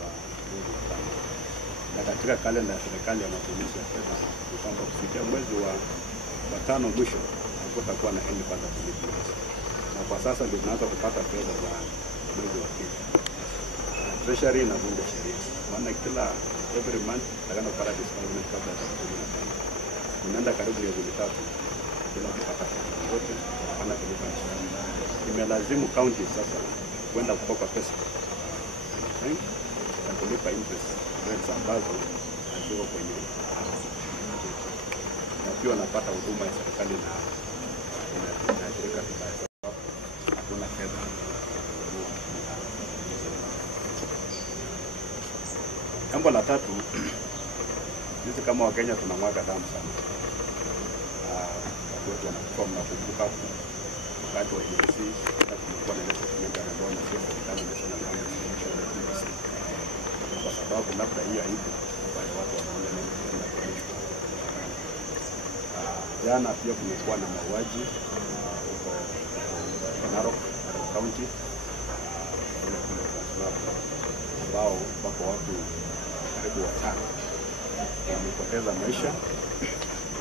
wa tano. Na katika kalenda ya serikali ya matumizi ya fedha ni kwamba kufikia mwezi wa tano mwisho hakutakuwa na end further commitments. Na kwa sasa ndio tunaanza kupata fedha za mwezi wa pili. Treasury inavunja sheria. Maana kila every month takana kupata disbursement kabla ya 15. Tunaenda karibu miezi mitatu bila kupata fedha zote, hapana kulipa mshahara. Imelazimu county sasa kwenda kukopa pesa na kulipa interest rates ambazo haziko kwenye na pia wanapata huduma ya serikali na inashirika vibaya sababu hakuna fedha. Jambo la tatu, sisi kama Wakenya tunamwaga damu sana. Watu wetu wanakufa, mnakumbuka wakati wa JC tulikuwa na document ambayo ni serikali national government kwa sababu labda hii haipo pale watu wanaona nini kwenda kuishi. Jana pia kumekuwa na mauaji huko Narok County ambao wako watu karibu 5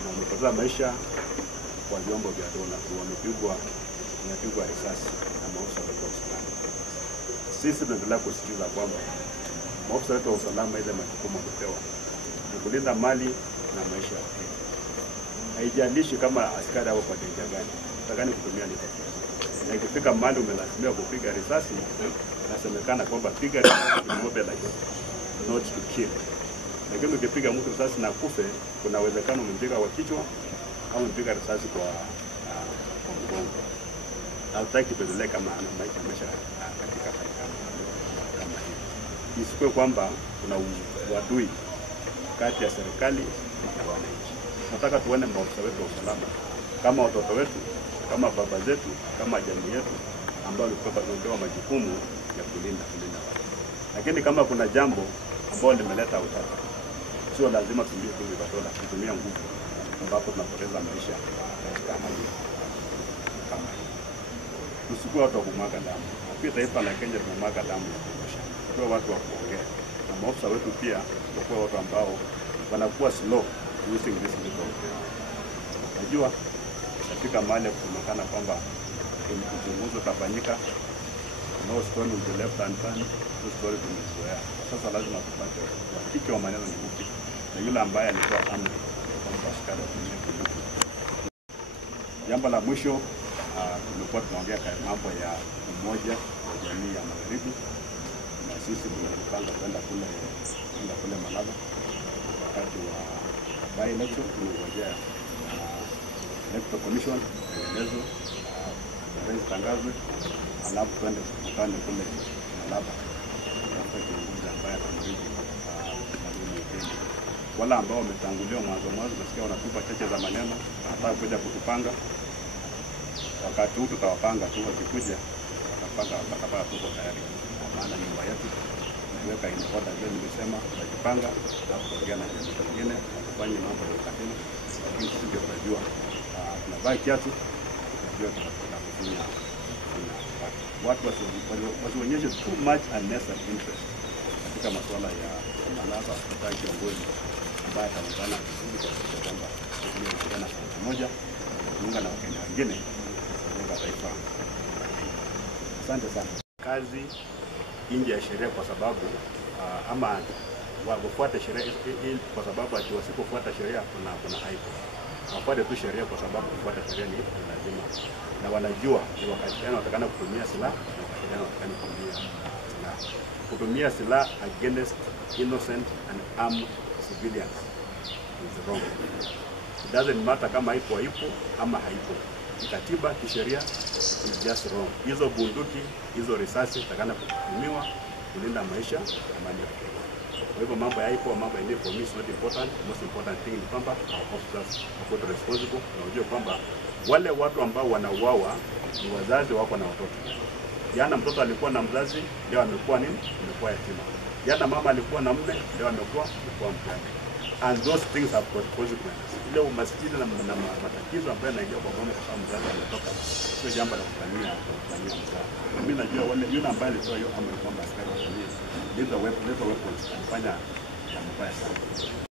wamepoteza maisha kwa vyombo vya dola, wamepigwa risasi na maafisa wetu wa usalama. Sisi tunaendelea kusisitiza kwamba maafisa wetu wa usalama ile majukumu wamepewa ni kulinda mali na maisha ya Wakenya. Haijalishi kama askari wako kwa danger gani, utakani kutumia ni na ikifika mali umelazimika kupiga risasi, inasemekana kwamba piga risasi to mobilize, not to kill. Lakini ukipiga mtu risasi na kufe, kuna uwezekano umempiga kwa kichwa au umempiga risasi kwa mgongo. Hataki tuendelee kama maisha katika hali kama hii. Isikuwe kwamba kuna uadui kati ya serikali na wananchi. Tunataka tuone maafisa wetu wa usalama kama watoto wetu, kama baba zetu, kama jamii yetu ambao tumepewa majukumu ya kulinda watu. Lakini kama kuna jambo ambalo limeleta utata, sio lazima kutumia nguvu ambapo tunapoteza maisha katika hali kama hii. Tusikuwe watu wa kumwaga damu. Pia taifa la Kenya tunamwaga damu ya kutosha. Tuwe watu wa kuongea. Na maafisa wetu pia tuwe watu ambao wanakuwa slow using this method. Najua katika mahali kuonekana kwamba uchunguzi utafanyika, no stone will be left unturned, no story tumezoea. Sasa lazima tupate uhakika wa maneno ni upi na yule ambaye alitoa amri kwamba askari watumie bunduki. Jambo la mwisho, tumekuwa tunaongea mambo ya umoja wa jamii ya magharibi, na sisi tunapanga kwenda kule Malaba wakati wa by-election. Tunangojea Electoral Commission elezo rais tangazwe, alafu twende kukutane kule Malaba kwa kiongozi ambaye atamrudi wala ambao wametangulia mwanzo nasikia wanatupa cheche za maneno, wanataka kuja kutupanga. Wakati huu tutawapanga tu, wakikuja watapanga tuko tayari. Maana nyumba yetu tuweka in order zile nimesema, tutajipanga na kuongea na jamii nyingine kufanya mambo ya ukatili. Lakini sisi ndio tunajua tunavaa kiatu, tunajua tunafanya watu wasionyeshe too much unnecessary interest katika masuala ya Malaba. Tutaki kiongozi ambaye ataungana vizuri kwa kwamba tunashirikiana pamoja kuunga na Wakenya wengine kujenga taifa. Asante sana. Kazi nje ya sheria kwa sababu ama wafuate sheria kwa sababu ati wasipofuata sheria kuna aibu. Wafuate tu sheria kwa sababu kufuata sheria ni lazima. Na wanajua ni wakati gani watakana kutumia silaha na wakati gani watakana kutumia silaha against innocent and armed civilians is wrong. It doesn't matter kama ipo ama haipo. Katiba, kisheria is just wrong. Hizo bunduki, hizo risasi takana kutumiwa kulinda maisha na mali ya Kenya. Kwa hivyo mambo haipo, mambo yenyewe for me is not important. The most important thing ni kwamba our officers are responsible. Na unajua kwamba wale watu ambao wanauawa ni wazazi wako na watoto. Jana mtoto alikuwa na mzazi, leo amekuwa nini? Amekuwa yatima. Jana mama alikuwa na mume, leo amekuwa mjane. and those things have got consequences. Ile umaskini na matatizo ambayo yanaingia kwa bongo kwa sababu mzazi ametoka, sio jambo la kufanyia mzazi. Mimi najua wale yule ambaye alitoa hiyo amri kwamba askari wafanyie, these are weapons, kufanya ya mbaya sana.